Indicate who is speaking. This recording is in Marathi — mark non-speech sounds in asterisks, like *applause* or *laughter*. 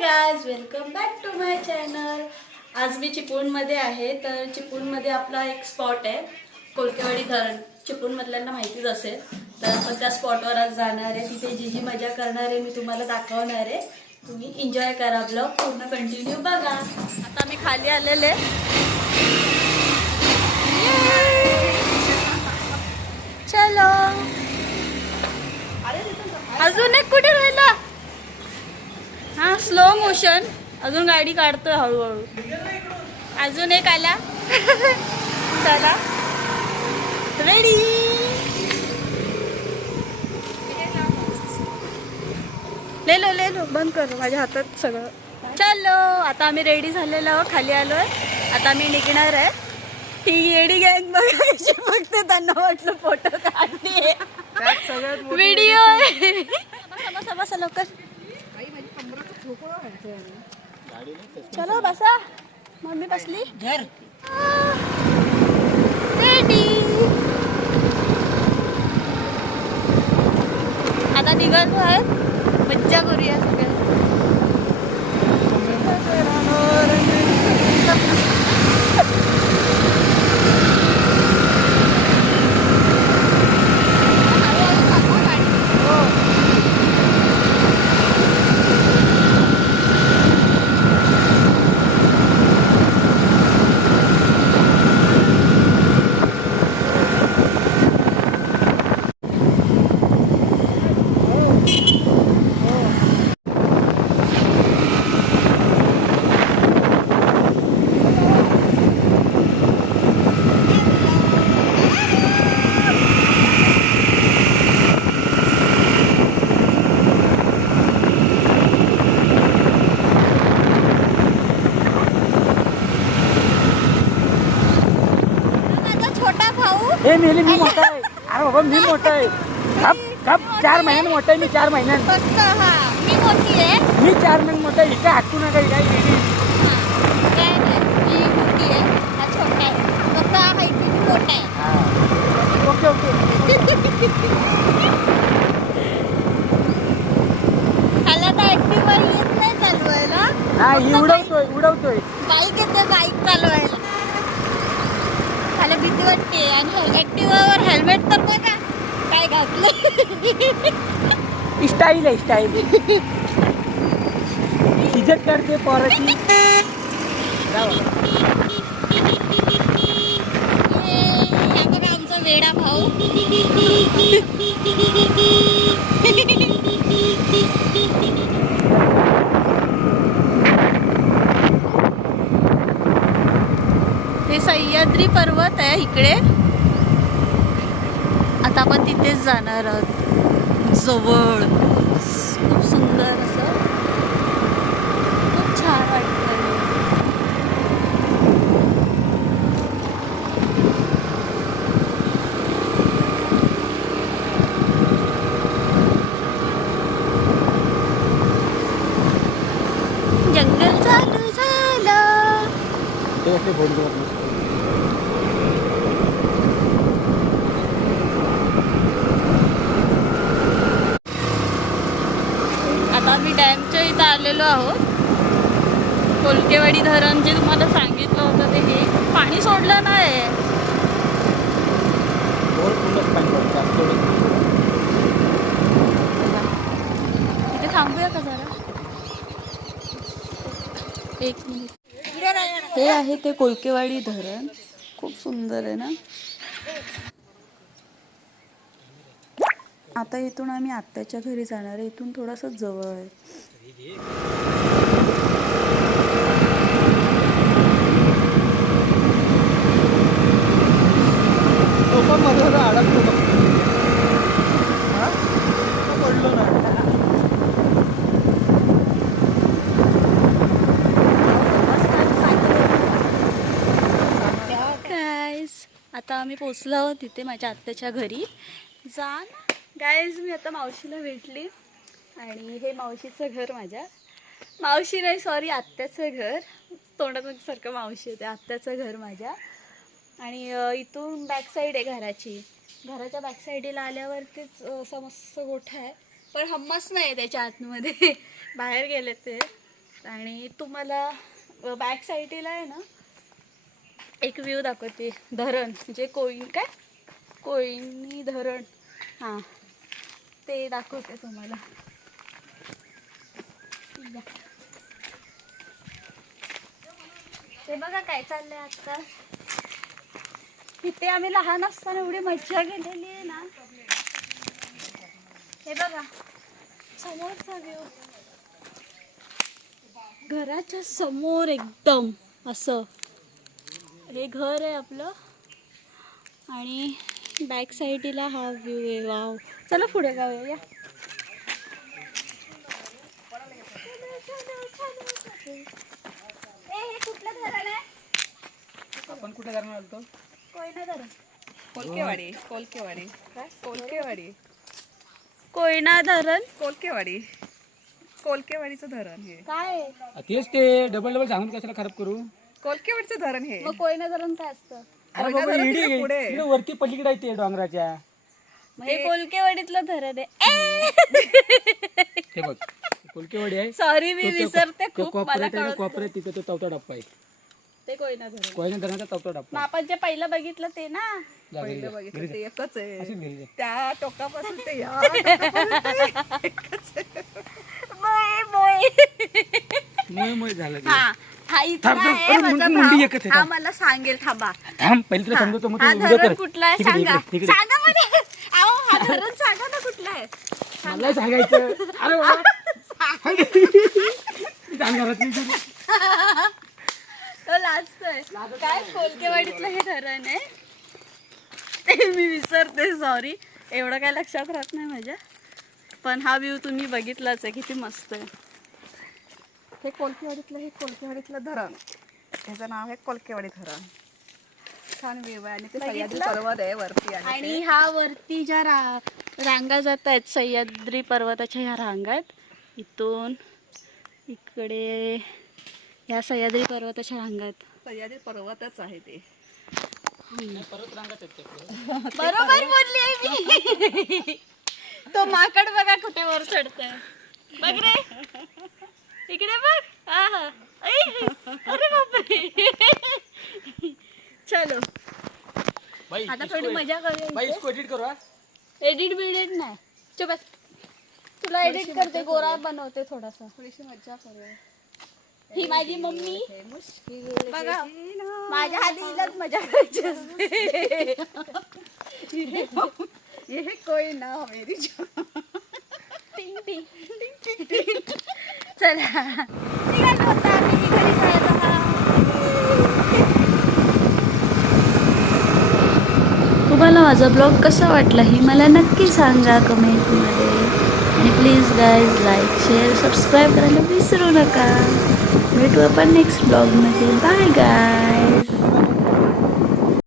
Speaker 1: Guys welcome back to my channel आज मी चिपळूणमध्ये आहे तर चिपळूणमध्ये आपला एक स्पॉट आहे. कोलकेवाडी धरण. चिपळूणमधल्यांना माहितीच असेल तर आपण त्या स्पॉटवर आज जाणार आहे. तिथे जी जी मजा करणार आहे मी तुम्हाला दाखवणार आहे. तुम्ही एन्जॉय करा ब्लॉग पूर्ण कंटिन्यू बघा. आता मी खाली आलेले. चलो. अजून एक कुठे राहिला? हा स्लो मोशन अजून गाडी काढतोय हळूहळू. अजून एक आला. *laughs* चला. रेडी ले लो ले लो बंद कर. माझ्या हातात सगळं. चलो. आता आम्ही रेडी झालेलो आहोत. खाली आलोय. आता आम्ही निघणार आहे. ही येडी गँग बघा कशी बघते त्यांना वाटलं फोटो काढते. व्हिडिओ बसा बसा बसा लवकर. चलो बसा. मम्मी बसली. घर. रेडी. आता निघालो आहे. मज्जा करूया सगळं माझा छोटा भाऊ
Speaker 2: हे मेली मी मोठा आहे. अरे बाबा मी मोठा आहे. कप कप चार महिन्यात मोठा आहे मी चार महिन्यात
Speaker 1: फक्त हा मी मोठी आहे.
Speaker 2: मी चार महिन्यात मोठा आहे इथे हातू नका काय गेली
Speaker 1: काय नाही, मोठी आहे. हा छोटा आहे. फक्त हा माहिती मोठा आहे.
Speaker 2: Okay okay.
Speaker 1: त्याला तर ऍक्टिव्ह येत नाही चालवायला.
Speaker 2: उडवतोय उडवतोय.
Speaker 1: बाईक येते बाईक त्याला भीती वाटते आणि ऍक्टिव्हावर हेल्मेट तर बघा काय घातलं
Speaker 2: स्टाईल आहे स्टाईल इज्जत करते पोराची.
Speaker 1: आमचा वेडा भाऊ हे सह्याद्री पर्वत आहे इकडे. आता आपण तिथेच जाणार आहोत. जवळ. खूप सुंदर असं. खूप छान वाटतं जंगल चालू झालं
Speaker 2: ते असे बोलतो मस्त.
Speaker 1: आता आम्ही डॅमच्या इथं आलेलो आहोत. कोलकेवाडी धरण जे तुम्हाला सांगितलं होतं ते हे. पाणी सोडलं नाही. इथे थांबूया का जरा? एक मिनिट. हे आहे ते कोलकेवाडी धरण. खूप सुंदर आहे ना? आता इथून आम्ही आत्याच्या घरी जाणार आहे. इथून थोडंसं जवळ आहे.
Speaker 2: ना
Speaker 1: आता आम्ही पोचलो तिथे माझ्या आत्याच्या घरी. जा ना. गायज मी आता मावशीला भेटली आणि हे मावशीचं घर माझ्या. मावशी नाही सॉरी आत्याचं घर. तोंडात सारखं मावशी होते आत्याचं घर माझ्या. आणि इथून बॅक साईड आहे घराची. घराच्या बॅक साईडला आल्यावरतीच असा मस्त गोठा आहे. पण हमस नाही आहे त्याच्या आतमध्ये. *laughs* बाहेर गेले ते. आणि तुम्हाला बॅक साईडला आहे ना एक व्ह्यू दाखवते. धरण. जे कोईन काय? कोयनी धरण. हां. ते दाखवते तुम्हाला. ते बघा काय चाललंय आता इथे आम्ही लहान असताना एवढी मज्जा केलेली आहे ना. हे बघा. समोरचा व्ह्यू घराच्या समोर एकदम असं. हे घर आहे आपलं. आणि बॅक साईडला हा व्ह्यू आहे वाव. चला पुढे जाऊया या. ए, हे कुठलं धरण आहे?
Speaker 2: आपण कुठे करणार आलतो
Speaker 1: कोयना धरण.
Speaker 3: कोलकेवाडी कोलकेवाडी. काय? कोलकेवाडी.
Speaker 1: कोयना धरण?
Speaker 3: कोलकेवाडी. कोलकेवाडीचं धरण हे.
Speaker 1: काय? आहे?
Speaker 2: तेच ते. डबल डबल सांगून कशाला खराब करू?
Speaker 3: कोलकेवाडीचं धरण हे.
Speaker 1: मग कोयना धरण काय असतं?
Speaker 2: अरे बाबा इडी. इकडे वरती पलीकडे आहे ते डोंगराच्या.
Speaker 1: हे कोलकेवाडीतलं धरण आहे.
Speaker 2: हे बघ कोलकेवाडी आहे.
Speaker 1: सॉरी मी विसरते खूप. मला कळत
Speaker 2: कॉपऱ्यात तिथे तो चौथा टप्पा आहे.
Speaker 1: ते कोयना धरण
Speaker 2: कोयना धरणाचा चौथा
Speaker 1: मग
Speaker 2: टप्पा
Speaker 1: आपण जे पहिलं बघितलं ते ना.
Speaker 3: पहिलं बघितलं ते एकच आहे. त्या टोकापासून ते या
Speaker 2: झालं.
Speaker 1: हा. हा इथला
Speaker 2: थांब, थांब.
Speaker 1: आहे
Speaker 2: अरे,
Speaker 1: माझा
Speaker 2: मुंडी- मुंडी
Speaker 1: भाव.
Speaker 2: एकच आहे,
Speaker 1: हा
Speaker 2: थांब.
Speaker 1: मला सांगेल थांबा.
Speaker 2: थांब पहिले तुला समजतो मग
Speaker 1: हा
Speaker 2: तू उद्या
Speaker 1: धरण
Speaker 2: कर
Speaker 1: कुठला आहे?
Speaker 2: तिकडे,
Speaker 1: सांगा.
Speaker 2: इकडे, तिकडे.
Speaker 1: सांगा म्हणे. अहो हा धरण सांगा ना कुठला आहे?
Speaker 2: मला सांगायचं. अरे वा. सांग. घरात नाही तुझी.
Speaker 1: तो लास्ट आहे. काय हे धरण आहे? ते मी विसरते सॉरी एवढं काय लक्षात राहत नाही माझ्या. पण हा व्ह्यू तुम्ही बघितलाच आहे किती मस्त आहे.
Speaker 3: हे कोलकेवाडीतलं हे कोलकेवाडीतलं धरण. त्याचं नाव आहे कोलकेवाडी धरण. छान व्ह्यू आहे आणि ते सह्याद्री? पर्वत आहे वरती आणि
Speaker 1: आणि ह्या वरती ज्या रा रांगा जात आहेत सह्याद्री पर्वताच्या ह्या रांगा आहेत इथून इकडे ह्या सह्याद्री पर्वताच्या रांगा आहेत.
Speaker 3: सह्याद्री पर्वतच आहे ते.
Speaker 1: बरोबर बोलली आहे मी. तो माकड बघा कुठे वर चढतोय. बघ रे. इकडे बघ अरे बापरे चलो।
Speaker 2: बाई,
Speaker 1: आता थोडी मज़ा करूया
Speaker 2: इसको एडिट करू?
Speaker 1: एडिट बिडिट नाही चुप बस. तुला एडिट करते गोरा बनवते थोडासा।
Speaker 3: थोडीशी मज्जा करूया
Speaker 1: ही माझी मम्मी।
Speaker 3: हे मुश्किल
Speaker 1: बघा। माझ्या हाती मज़ा करायची असते। *laughs*
Speaker 3: ये कोई ना मेरी जान।
Speaker 1: टिंग। टिंग टिंग टिंग। चला. निघालो आम्ही घरी जायला तुम्हाला माझा ब्लॉग कसा वाटला हे मला नक्की सांगा कमेंटमध्ये. आणि please guys like share subscribe करायला विसरू नका. भेटू आपण नेक्स्ट ब्लॉगमध्ये बाय गाय